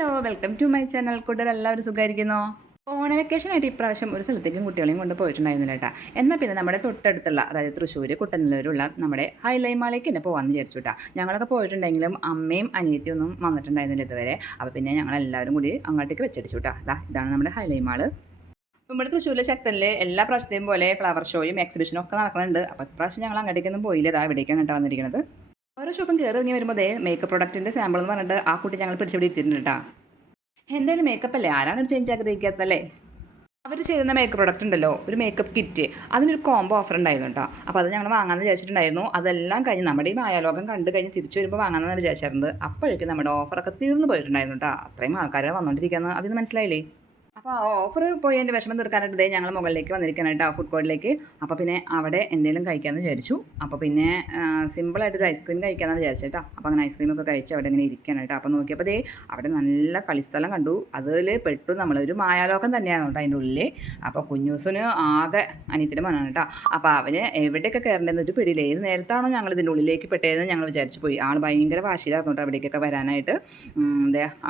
Hello welcome to my channel. കൂട്ടർ എല്ലാവരും സുഖമായിരിക്കുന്നോ ഓണ വെക്കേഷനായിട്ട് ഇപ്രാവശ്യം ഒരു സ്ഥലത്തേക്കും കുട്ടികളെയും കൊണ്ട് പോയിട്ടുണ്ടായിരുന്നില്ല കേട്ടോ എന്നാൽ പിന്നെ നമ്മുടെ തൊട്ടടുത്തുള്ള അതായത് തൃശ്ശൂർ കുട്ടനല്ലൂരുള്ള നമ്മുടെ ഹൈലൈമാളേക്ക് തന്നെ പോകാമെന്ന് വിചാരിച്ചു കേട്ടോ ഞങ്ങളൊക്കെ പോയിട്ടുണ്ടെങ്കിലും അമ്മയും അനിയത്തിയും ഒന്നും വന്നിട്ടുണ്ടായിരുന്നില്ല ഇതുവരെ. അപ്പോൾ പിന്നെ ഞങ്ങൾ എല്ലാവരും കൂടി അങ്ങോട്ടേക്ക് വെച്ചടിച്ചു കേട്ടോ ഇതാണ് നമ്മുടെ ഹൈലൈമാൾ ഇവിടെ തൃശ്ശൂരിലെ ശക്തനിൽ എല്ലാ പ്രാവശ്യത്തെയും പോലെ ഫ്ലവർ ഷോയും എക്സിബിഷനും ഒക്കെ നടക്കുന്നുണ്ട് അപ്പോൾ ഇപ്രാവശ്യം ഞങ്ങൾ അങ്ങോട്ടേക്കൊന്നും പോയില്ല. ഇതാ ഇവിടേക്കാണ് കേട്ടോ വന്നിരിക്കുന്നത് ഓരോ ഷോപ്പും കയറി ഇറങ്ങി വരുമ്പോൾ അതേ മേക്കപ്പ് പ്രൊഡക്റ്റിന്റെ സാമ്പിൾ എന്ന് പറഞ്ഞിട്ട് ആ കുട്ടി ഞങ്ങൾ പിടിച്ചു ഇരിച്ചിട്ടുണ്ട് കേട്ടോ എന്തായാലും മേക്കപ്പ് അല്ലേ? ആരാണ് ചേഞ്ച് ആഗ്രഹിക്കാത്തല്ലേ അവർ ചെയ്യുന്ന മേക്കപ്പ് പ്രൊഡക്റ്റ് ഉണ്ടല്ലോ ഒരു മേക്കപ്പ് കിറ്റ് അതിനൊരു കോംബോ ഓഫർ ഉണ്ടായിരുന്നു കേട്ടോ അപ്പോൾ അത് ഞങ്ങൾ വാങ്ങാമെന്ന് വിചാരിച്ചിട്ടുണ്ടായിരുന്നു. അതെല്ലാം കഴിഞ്ഞ് നമ്മുടെ ഈ മായാലോകം കണ്ടു കഴിഞ്ഞ് തിരിച്ചു വരുമ്പോൾ വാങ്ങാമെന്നാണ് വിചാരിച്ചിരുന്നത്. അപ്പോഴേക്കും നമ്മുടെ ഓഫറൊക്കെ തീർന്നു പോയിട്ടുണ്ടായിരുന്നു കേട്ടോ അത്രയും ആൾക്കാരെ വന്നുകൊണ്ടിരിക്കുന്നത് അതിന് മനസ്സിലായില്ലേ? അപ്പോൾ ഓഫർ പോയി എന്റെ വിഷമം തീർക്കാനായിട്ട് ഇതേ ഞങ്ങൾ മുകളിലേക്ക് വന്നിരിക്കാനായിട്ട് ആ ഫുഡ് കോർട്ടിലേക്ക് അപ്പോൾ പിന്നെ അവിടെ എന്തെങ്കിലും കഴിക്കാമെന്ന് വിചാരിച്ചു. അപ്പോൾ പിന്നെ സിമ്പിളായിട്ട് ഒരു ഐസ്ക്രീം കഴിക്കാമെന്ന് വിചാരിച്ചേട്ടാ അപ്പോൾ അങ്ങനെ ഐസ്ക്രീമൊക്കെ കഴിച്ച് അവിടെ ഇങ്ങനെ ഇരിക്കാനായിട്ട് അപ്പോൾ നോക്കിയപ്പോൾ ദേ അവിടെ നല്ല കളിസ്ഥലം കണ്ടു. അതിൽ പെട്ടു നമ്മളൊരു മായാലോകം തന്നെയാണ് കേട്ടോ അതിന്റെ ഉള്ളിൽ അപ്പോൾ കുഞ്ഞൂസിന് ആകെ അനിയത്തിന്റെ മനാണ് കേട്ടോ. അപ്പോൾ അവന് എവിടെയൊക്കെ കയറേണ്ടതെന്ന് ഒരു പിടിയില്ല. ഏത് നേരത്താണോ ഞങ്ങൾ ഇതിന്റെ ഉള്ളിലേക്ക് പെട്ടതെന്ന് ഞങ്ങൾ വിചാരിച്ചു പോയി. ആൾ ഭയങ്കര വാശിയിലായിരുന്നു കേട്ടോ അവിടേക്കൊക്കെ വരാനായിട്ട്.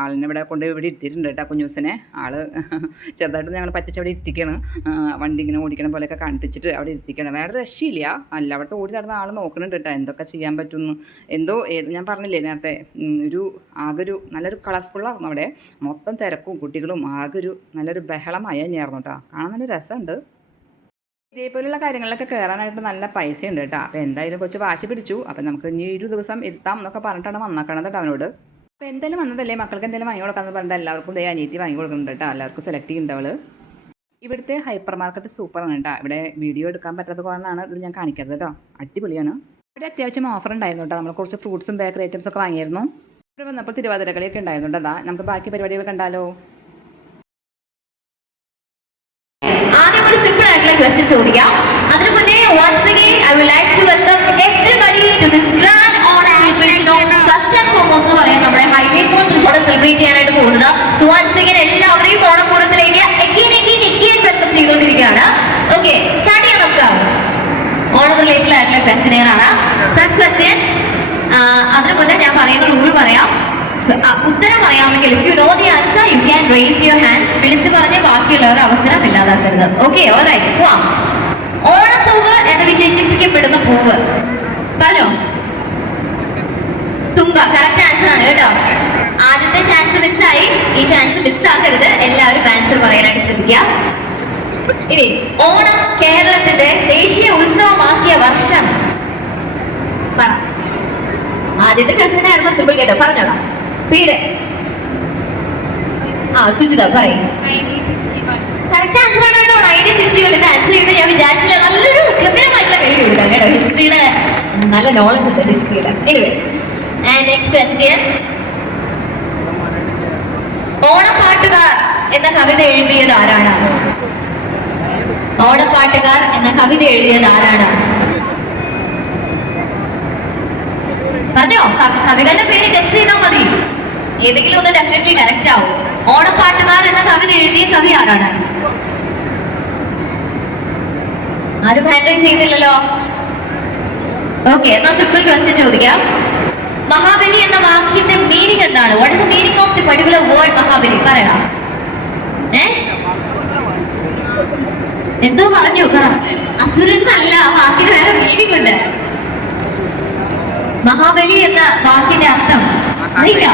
ആളിനെ ഇവിടെ കൊണ്ട് ഇവിടെ ഇരുത്തിയിട്ടുണ്ട് കേട്ടോ കുഞ്ഞൂസിനെ. ആൾ ചെറുതായിട്ട് ഞങ്ങൾ പറ്റിച്ച് അവിടെ ഇരുത്തിക്കണം. വണ്ടി ഇങ്ങനെ ഓടിക്കണ പോലെയൊക്കെ കാണിപ്പിച്ചിട്ട് അവിടെ ഇരുത്തിക്കണം. വേറെ രക്ഷയില്ല. അല്ല അവിടുത്തെ ഓടി നടന്ന ആൾ നോക്കുന്നുണ്ട് കേട്ടോ. എന്തൊക്കെ ചെയ്യാൻ പറ്റുമെന്ന്. എന്തോ ഏത് ഞാൻ പറഞ്ഞില്ലേ നേരത്തെ ഒരു ആകെ ഒരു നല്ലൊരു കളർഫുള്ളായിരുന്നു അവിടെ. മൊത്തം തിരക്കും കുട്ടികളും ആകെ ഒരു നല്ലൊരു ബഹളമായ തന്നെയായിരുന്നു കേട്ടോ. കാണാൻ നല്ല രസമുണ്ട്. ഇതേപോലുള്ള കാര്യങ്ങളിലൊക്കെ കയറാനായിട്ട് നല്ല പൈസ ഉണ്ട് കേട്ടോ. അപ്പോൾ എന്തായാലും കൊച്ചു വാശി പിടിച്ചു. അപ്പം നമുക്ക് ഇനി ഒരു ദിവസം ഇരുത്താം എന്നൊക്കെ പറഞ്ഞിട്ടാണ് വന്നേക്കണത് കേട്ടോ അവനോട്. അപ്പോൾ എന്തെങ്കിലും വന്നതല്ലേ? മക്കൾക്ക് എന്തെങ്കിലും വാങ്ങി കൊടുക്കാമെന്ന് പറഞ്ഞിട്ട് എല്ലാവർക്കും ദയ അനിയത്തി വാങ്ങി കൊടുക്കുന്നുണ്ട് കേട്ടോ എല്ലാവർക്കും സെലക്ട് ചെയ്യുന്നുണ്ട് അവൾ. ഇവിടുത്തെ ഹൈപ്പർ മാർക്കറ്റ് ആണ് കേട്ടോ ഇവിടെ വീഡിയോ എടുക്കാൻ പറ്റാത്ത കൊണ്ടാണ് ഇത് ഞാൻ കാണിക്കരുത് കേട്ടോ അടിപൊളിയാണ്. ഇവിടെ അത്യാവശ്യം ഓഫർ ഉണ്ടായിരുന്നു കേട്ടോ നമ്മൾ കുറച്ച് ഫ്രൂട്ട്സും ബേക്കറി ഐറ്റംസ് ഒക്കെ വാങ്ങിയിരുന്നു ഇവിടെ വന്നപ്പോൾ തിരുവാതിരക്കളിയൊക്കെ ഉണ്ടായിരുന്നു കേട്ടോ അതാ നമുക്ക് ബാക്കി പരിപാടികൾ കണ്ടാലോ? ആദ്യം ഒരു സിമ്പിൾ ആയിട്ടുള്ള ക്വസ്റ്റ്യൻ ചോദിക്കാം. അതിനു മുന്നേ this grand honor celebration of first എന്ന് പറയാം ഹൈലൈറ്റ് തൃശ്ശൂർ സെലിബ്രേറ്റ് ചെയ്യാനായിട്ട് പോകുന്നത്. സോ വൺസ് again എല്ലാവരെയും ഓണപ്പൂരത്തിലേക്ക് എഗീൻ എഗീൻ എഗീൻ വെൽക്കം ചെയ്തുകൊണ്ടിരിക്കുകയാണ്. ഓക്കെ സ്റ്റാർട്ട് ചെയ്യാം നമുക്ക്. ഓണം റിലേറ്റഡ് ആയിട്ടുള്ള ക്വസ്റ്റ്യനാണ് ഫസ്റ്റ് ക്വസ്റ്റ്യൻ അതിനു മുന്നേ ഞാൻ പറയുന്ന റൂൾ പറയാം. ഉത്തരം പറയാമെങ്കിൽ if you know the answer you can raise your hands വിളിച്ചു പറഞ്ഞ് ബാക്കിയുള്ളവർ അവസരം ഇല്ലാതാക്കരുത്. ഓക്കെ ഓൾറൈറ്റ് പോവാം. ഓണപ്പൂവ് എന്ന് വിശേഷിപ്പിക്കപ്പെടുന്ന പൂവ്. പറഞ്ഞോ? തുമ്പ കറക്റ്റ് ആൻസർ ആണ് കേട്ടോ. ആദ്യത്തെ ചാൻസ് മിസ്സായി ഈ ചാൻസ് മിസ്സാക്കരുത് എല്ലാവരും ആൻസർ പറയാനായിട്ട് ശ്രദ്ധിക്കുക ഇനി ഓണം കേരളത്തിന്റെ ദേശീയ ഉത്സവമാക്കിയ വർഷം. പറ. ആദ്യത്തെ ക്വസ്റ്റൻ ആയിരുന്നു സിമ്പിൾ കേട്ടോ. പറഞ്ഞോ പേര്. ആ സുജിത പറയും. കറക്റ്റ് ആൻസർ ആണ് കേട്ടോ. നയന്റീൻ സിക്സ്റ്റി വൺ ആൻസർ ഞാൻ വിചാരിച്ചില്ല. നല്ലൊരു ഗംഭീരമായിട്ടുള്ള കൈ കൊടുക്കാം കേട്ടോ. ഹിസ്റ്ററിയുടെ നല്ല നോളജ് ഉണ്ട് ഹിസ്റ്ററിയുടെ എനിവേ ആൻഡ് നെക്സ്റ്റ് ക്വസ്റ്റ്യൻ ഓണപ്പാട്ടുകാർ എന്ന കവിത എഴുതിയത് ആരാണ്? ഓണപ്പാട്ടുകാർ എന്ന കവിത എഴുതിയത് ആരാണ്? പറഞ്ഞോ? കവികളുടെ പേര് ഗസ് ചെയ്താൽ മതി. ഏതെങ്കിലും ഒന്ന് ഡെഫിനറ്റ്ലി കറക്റ്റ് ആവും. ഓണപ്പാട്ടുകാർ എന്ന കവിത എഴുതിയ കവി ആരാണ്? ആരും ഹാൻഡ് റൈസ് ചെയ്യുന്നില്ലല്ലോ ഓക്കെ എന്നാ സിമ്പിൾ ക്വസ്റ്റ്യൻ ചോദിക്കാം. മഹാബലി എന്ന വാക്കിന്റെ മീനിങ് എന്താണ്? What is the meaning of the particular word Mahabali? പറയണം ഏ? എന്തോ പറഞ്ഞു പറ. അസുരൻ അല്ല വാക്കിന് വേറെ മീനിങ് ഉണ്ട്. മഹാബലി എന്ന വാക്കിന്റെ അർത്ഥം. അറിയില്ല.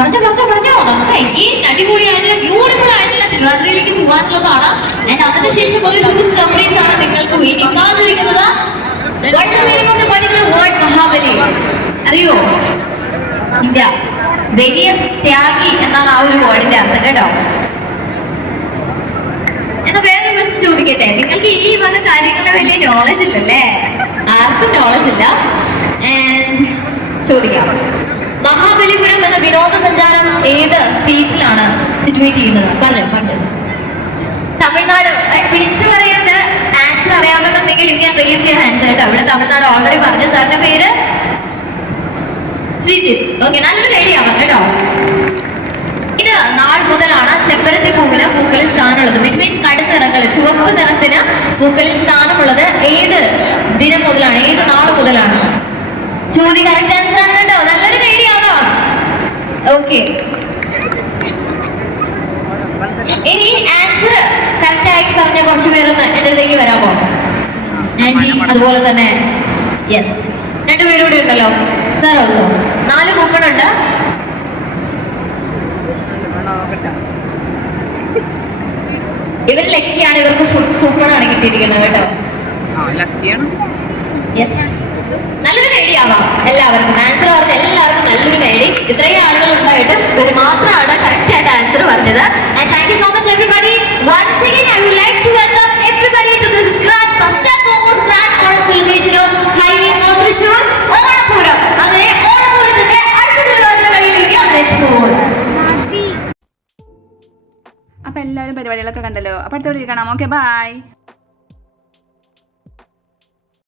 പറഞ്ഞോ പറഞ്ഞോ പറഞ്ഞോ. നമുക്ക് എങ്കിൽ അടിപൊളിയായിട്ട് ബ്യൂട്ടിഫുൾ ആയിട്ടുള്ള തിരുവാതിരയിലേക്ക് പോകാനുള്ളതാണ് ഞാൻ അതിനുശേഷം ഒരു സർപ്രൈസ് ആണ് നിങ്ങൾക്ക് ഇനി കാത്തിരിക്കുന്നത്. പഠിക്കുന്ന is മഹാബലി അറിയോ? ഇല്ല. വലിയ ത്യാഗി എന്നാണ് ആ ഒരു വേർഡിന്റെ അർത്ഥം കേട്ടോ. എന്നാ വേറെ ക്വസ്റ്റ് ചോദിക്കട്ടെ? നിങ്ങൾക്ക് ഈ വക കാര്യങ്ങളുടെ വലിയ നോളജ് ഇല്ലല്ലേ? ആർക്കും നോളജ് ഇല്ല. ചോദിക്കാം. മഹാബലിപുരം എന്ന വിനോദസഞ്ചാരം ഏത് സ്റ്റേറ്റിലാണ് സിറ്റുവേറ്റ് ചെയ്യുന്നത്? പറഞ്ഞു പറഞ്ഞു. തമിഴ്നാട് വിളിച്ചു പറയുന്നത് answer അറിയാമെന്നുണ്ടെങ്കിൽ you can raise your hands കേട്ടോ. ഇവിടെ തമിഴ്നാട് ഓൾറെഡി പറഞ്ഞു സാറിന്റെ പേര് ശ്രീജിത്ത്. ഓക്കെ നല്ലൊരു റെഡി ആവാം കേട്ടോ. ഇത് നാൾ മുതലാണ് ചെമ്പരത്തി പൂവിന് പൂക്കളിൽ സ്ഥാനമുള്ളത്. വിറ്റ് മീൻസ് കടുനിറങ്ങൾ ചുവപ്പ് നിറത്തിന് പൂക്കളിൽ സ്ഥാനമുള്ളത് ഏത് ദിനം മുതലാണ് ഏത് നാൾ മുതലാണ്? ചോദ്യം കറക്റ്റ് ആൻസർ ആണ് കേട്ടോ. നല്ലൊരു റെഡി ആവാം. ഓക്കെ ഇനി ആൻസർ കറക്റ്റ് ആയി പറഞ്ഞ കുറച്ച് പേരൊന്ന് എന്റെ അടുത്തേക്ക് വരാമോ? ആന്റി അതുപോലെ തന്നെ യെസ്. രണ്ടുപേരും കൂടെ ഉണ്ടല്ലോ സാർ ഓൾസോ നാല് നോക്കട്ടെ ഇവർ ലക്കിയാണ്. ഇവർക്ക് ഫുഡ് കൂപ്പണാണ് കിട്ടിയിരിക്കുന്നത് കേട്ടോ. യെസ് നല്ലൊരു കൈഡിയാവാം എല്ലാവർക്കും. ആൻസർ അവർക്ക് എല്ലാവർക്കും നല്ലൊരു കൈഡി ഇത്രയും ആളുകൾ ഉണ്ടായിട്ട് ഇവർ മാത്രമാണ് കറക്റ്റ് ആയിട്ട് പരിപാടികളൊക്കെ കണ്ടല്ലോ. അപ്പോൾ അടുത്ത വീഡിയോ കാണാം. Okay bye